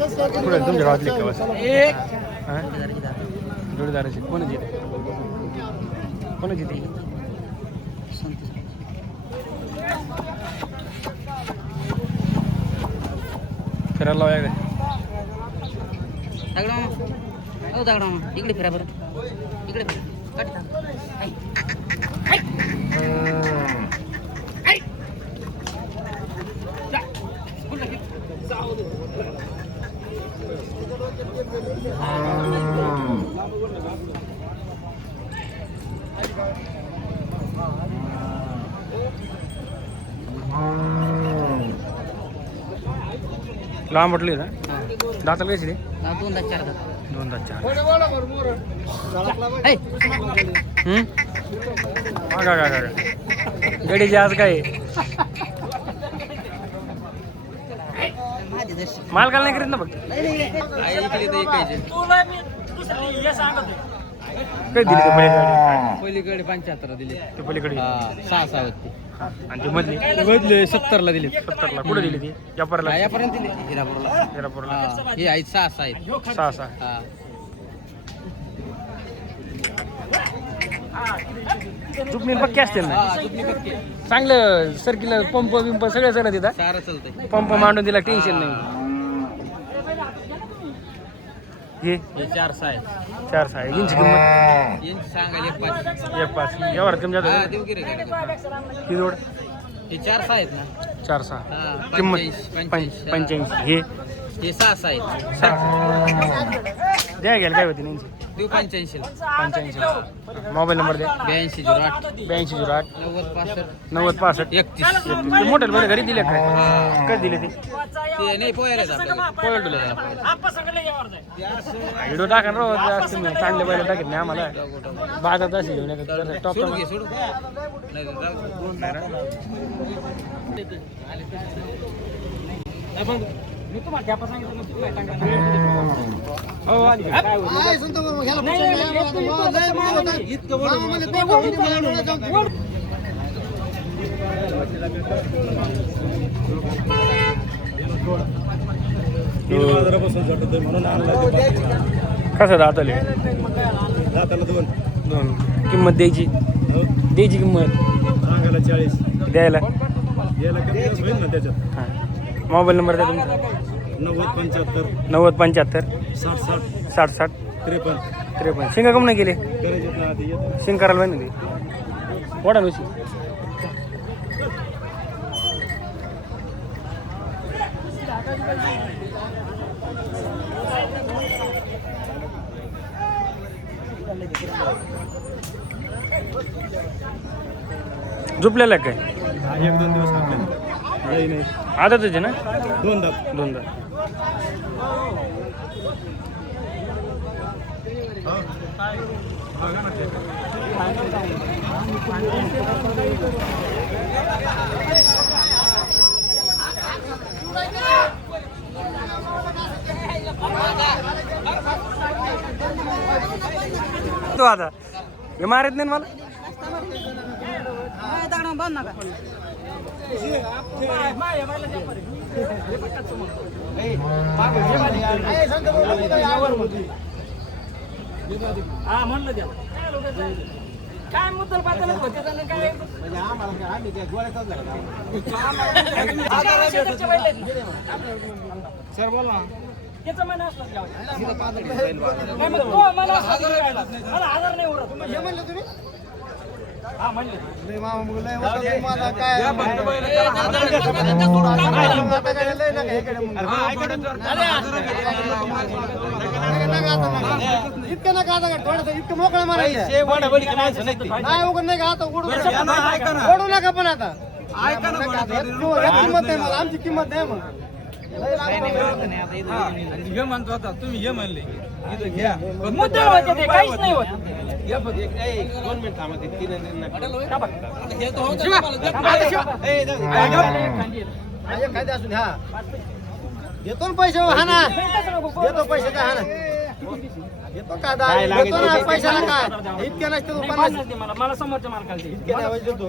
कुठे तुमच्या गावातले का बस जोडीदाराची कोणाची कोणाची ती फिरायला लावा दगडा इकडे फिरा बरं इकडे फिरा लांब म्हटली ना दाताला कशी रे दोन दात चार दात दोन दात चार गडीची आज काय मालकाला नाही करीत ना फक्त काय दिली ते पलीकडे 75 दिले ते पलीकडे 6 होते आणि ती मधली 70ला दिले 70ला कुठे दिली ती व्यापाराला यापर्यंत दिले हिरापूरला हे आहेत 6 आहेत 6 जुपणी पक्के असतील ना चांगलं सर्किल पंप बिंप सगळं सगळं तिथं सारं चालतंय पंप मांडून दिला टेन्शन नाही हे 4 आहे 4 यांची किंमत यांची सांगायला 1.5 व्यवहार कमी जातो देऊ की रे ही जोड हे 4 आहेत ना 4 किंमत 85 हे 6 आहेत द्या गेलं काय होती यांची देऊ 85 85 मोबाईल नंबर द्या 8208 8208 90 65 90 65 मोठे बरं घरी दिले काय कधी दिले ते नाही पोहायला व्हिडिओ टाका ना जास्त चांगले बैल टाकत नाही आम्हाला बाजारात असे घेऊन येतात टॉप कसं दाताले दाताला 2 किंमत द्यायची किंमत सांगायला 40 द्यायला याला कमी होईल ना त्याच्यात हां मोबाईल नंबर द्या तुमचा 90 75 90 75 60 60 60 53 शिंगा कम नाही गेले करायचे ना आधी येतो शिंग करायला पाहिजे ना वाढा नुसी झोपलेला काय 1-2 दिवस नाही आदतच आहे ना 2 दात 2 दात तो आता हे मारत नाही मला म्हणलं द्या काय मुद्दल पातळच होते काय सर बोल ना त्याचं मन असलं मला आधार नाही उरत हे म्हणले तुम्ही हा म्हणले इतकं नका आता थोडं इतकं मोकळं मारायचं नाही उघड नाही का आता ओढू नका पण आता किंमत नाही मला आमची किंमत नाही मग हे म्हणतो आता तुम्ही हे म्हणले इथं घ्या मुद्दल होते ते काहीच नाही होत 2 मिनिट थांबा ते 3 काय असून हा देतो पैसे हा ना देतो पैसे हा ना येतो का दादा? देतो ना, पैशाला काय इतक्या नसते तो 50 50 दे मला समोरच्या मालकाला दे. इतक्या नाही वाजले तो.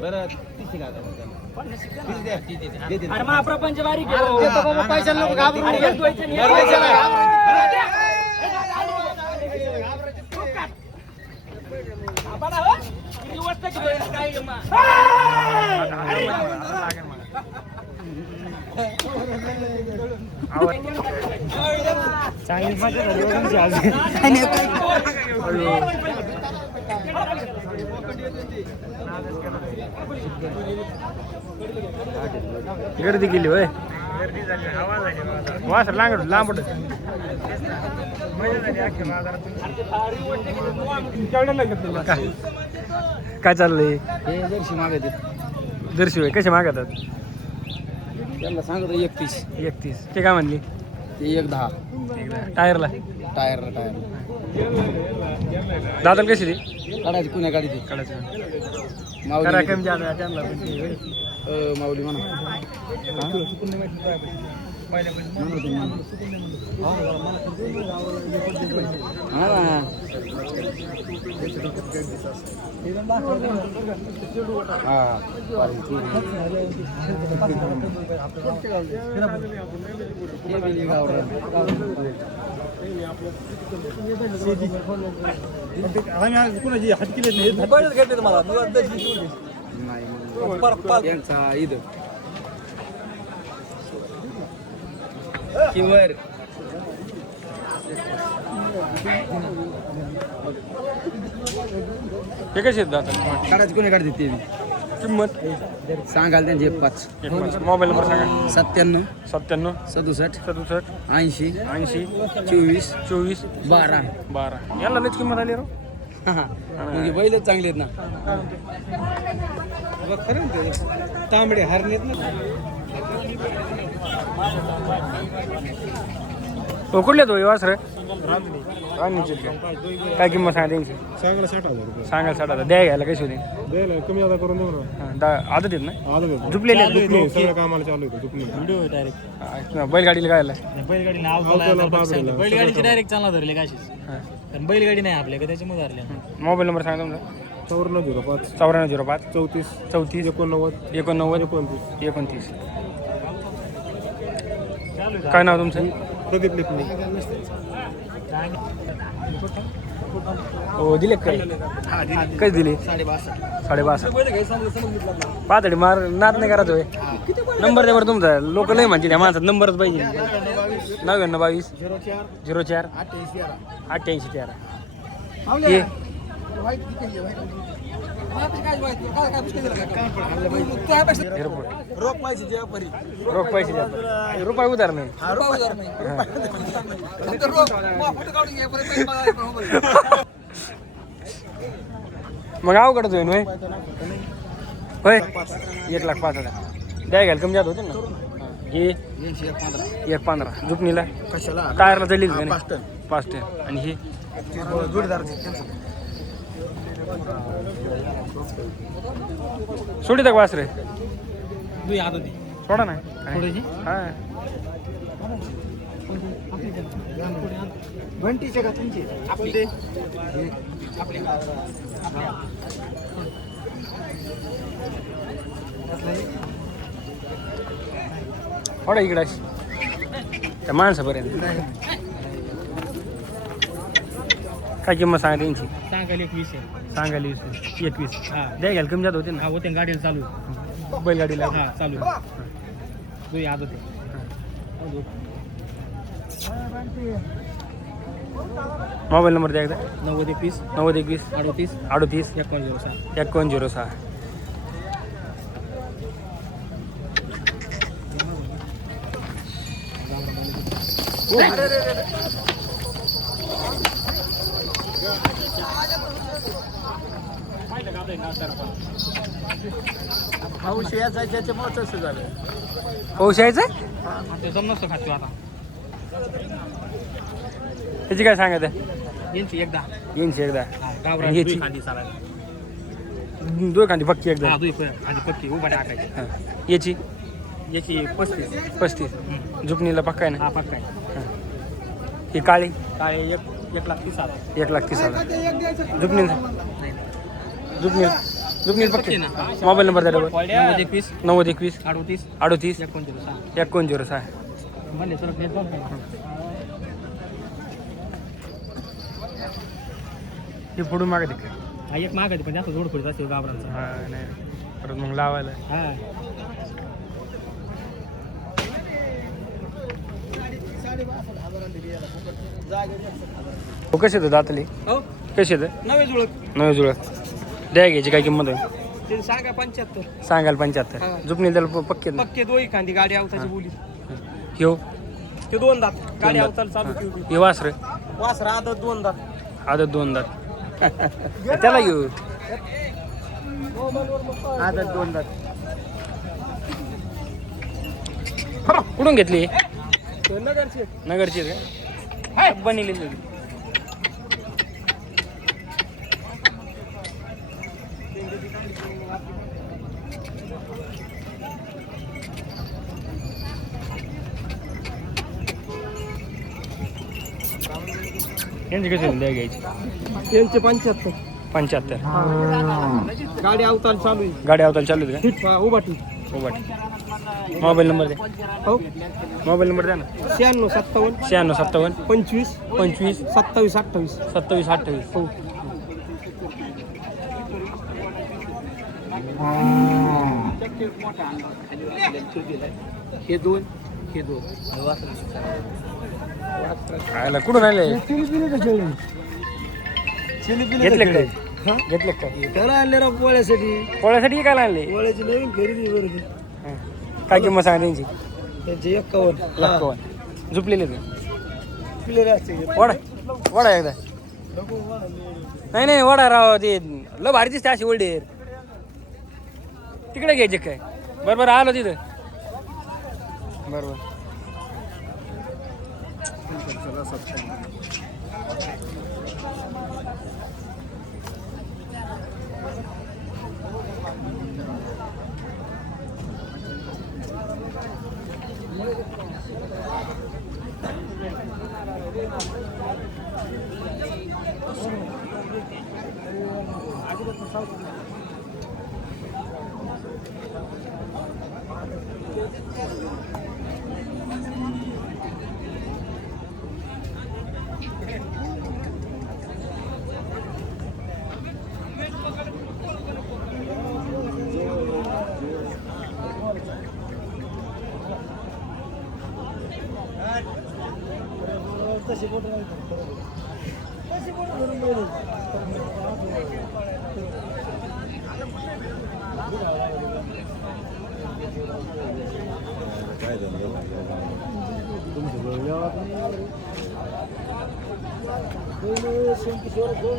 अरे मग प्रपंच बारीक आहे. अरे देतो बाबा, पैशाला नको घाबरू अरे नका. एक द्यायचं नाही, एक पैशाला द्यायचं घाबरायचं. आपण आहो? किती वाजता घेतोय? काय मग? चांगली मजा झाली बघ तुमची आज. गर्दी केली होय. वास लांब लांब काय चाललंय? जर्सी मागत जर्सी होय. कसे मागतात? त्यांना सांगतो 31. ते काय म्हणली? ते 1.10 टायरला टायर दादाला कशी ती काढायची कुण्या गाडी ती कडायचं माऊली करा कमी जादा त्यांना पण ते होय. माऊली म्हणा हा ना कुणाची हात केले नाही घेतले तुम्हाला यांचा ईद किंवर हे कसे आहेत दादा? काढायची कोणी काढते ते किंमत सांगाल त्यांचे 5 मोबाईल नंबर सांगा. 97 97 67 67 80 80 24 24 12 12 याला लयच किंमत आली राव. म्हणजे बैलच चांगले आहेत ना खरं ते तांबडे हरलेत ना. हो कुठले तो वास रे? राणीचे काय किंमत सांगा त्यांची? सांगायला 60,000 रुपये सांगा 60,000 द्या घ्यायला कशी होते? द्यायला कमी आता करून देऊ ना. आदत आहेत ना? आता झुपलेले आहेत. सगळ्या कामाला चालू आहे झुकली बैलगाडीला काय आला? बैलगाडीची डायरेक्ट चालना धरले काशीच कारण बैलगाडी नाही आपल्याकडे त्याच्यामुळे धरले मोबाईल नंबर सांगा तुमचा. 9405 9405 34 34 89 89 29 29. काय नाव तुमचं? प्रदीप लिखणे. हो दिले काय? कधी दिले? 12.5. पातळी मार नाद नाही करायचं होय. नंबर द्या बरं तुमचा. लोक लय म्हणतील या माणसात नंबरच पाहिजे. 99 22 04 88 13. ये रोख पाहिजे व्यापारी रोख पैसे द्या. रुपये उधार नाही. मग अवघडच होईन होय. होय 1,05,000 द्या घ्यायला कमी जात होते ना. हे 1,15 जुपणीला कशाला टायरला चढली 5 टन आणि हे जोडीदार सोडी टाक वास रे. आता ती सोडा ना. हा घंटीचे का तुमची आपली थोडा इकडे त्या माणसापर्यंत काय किंमत सांगा त्यांची? सांगायला 21 आहे सांगायला 21 हा द्या घ्यायला कमी जात होते ना. हा होते गाडीला चालू बैलगाडीला हा चालू तुझी आदत आहे मोबाईल नंबर द्या एकदा. 90 21 90 21 38 38 5106 5106. पाऊस याचा त्याच्यामुळे तसं झालं. पाऊस यायचं ते जम नसतं खातो आता त्याची काय सांगत आहे? यांची एकदा यांची एकदा गावरा आणि याची? खाली चालायला दोन खांदी पक्की एकदा. हा दुई आधी पक्की उभा टाकायची हां याची याची 35 35 जुपणीला पक्का आहे ना? हा पक्का आहे ही काळी काय 1,30,000. 1,30,000 जुपनील जुपनील पक्की मोबाईल नंबर द्या डबल 21 9021 38 38 106. 106 म्हणले सर भेट जाऊ का? हे पुढून मागे ते हा एक मागायची पण जास्त जोड पडत असते गाबरांचा. हा नाही परत मग लावायला हा हो कसे येतं दातली हो कसे येतं नवे जुळत नवी जुळत द्या घ्यायची काय किंमत आहे ते सांगा 75 सांगाल 75 हा. जुपनील त्याला पक्के ना पक्के दोही खांदी गाडी अवताची बोली ह्यो ते 2 दात गाडी दात. अवताल चालू ठेवली हे वासर वासरा आदत 2 दात आदत 2 दात त्याला घेऊ आदत 2 दात कुठून घेतली नगरचे नगरची का बनलेली यांची कशी द्या घ्यायची त्यांचे 75 75 गाडी अवताल चालू आहे गाडी अवताल चालू आहे हा, उभा ठेव का उभा मोबाईल नंबर द्या हो मोबाईल नंबर द्या ना 96 57 96 57 25 25 27 28 27 28 हो हे दोन आयला कुठून आले घेतले काय घेतले काय त्याला आणले ना पोळ्यासाठी पोळ्यासाठी काय आणले पोळ्याची नवीन खरेदी बरं काय किंमत सांगा त्यांची त्यांचे 51 झुपलेले ते प्लेअर असते वडा वडा एकदा नाही नाही वडा राव ते ल भारी दिसते अशी ओल्डेर तिकडे घ्यायचे काय बरोबर आलो तिथं बरोबर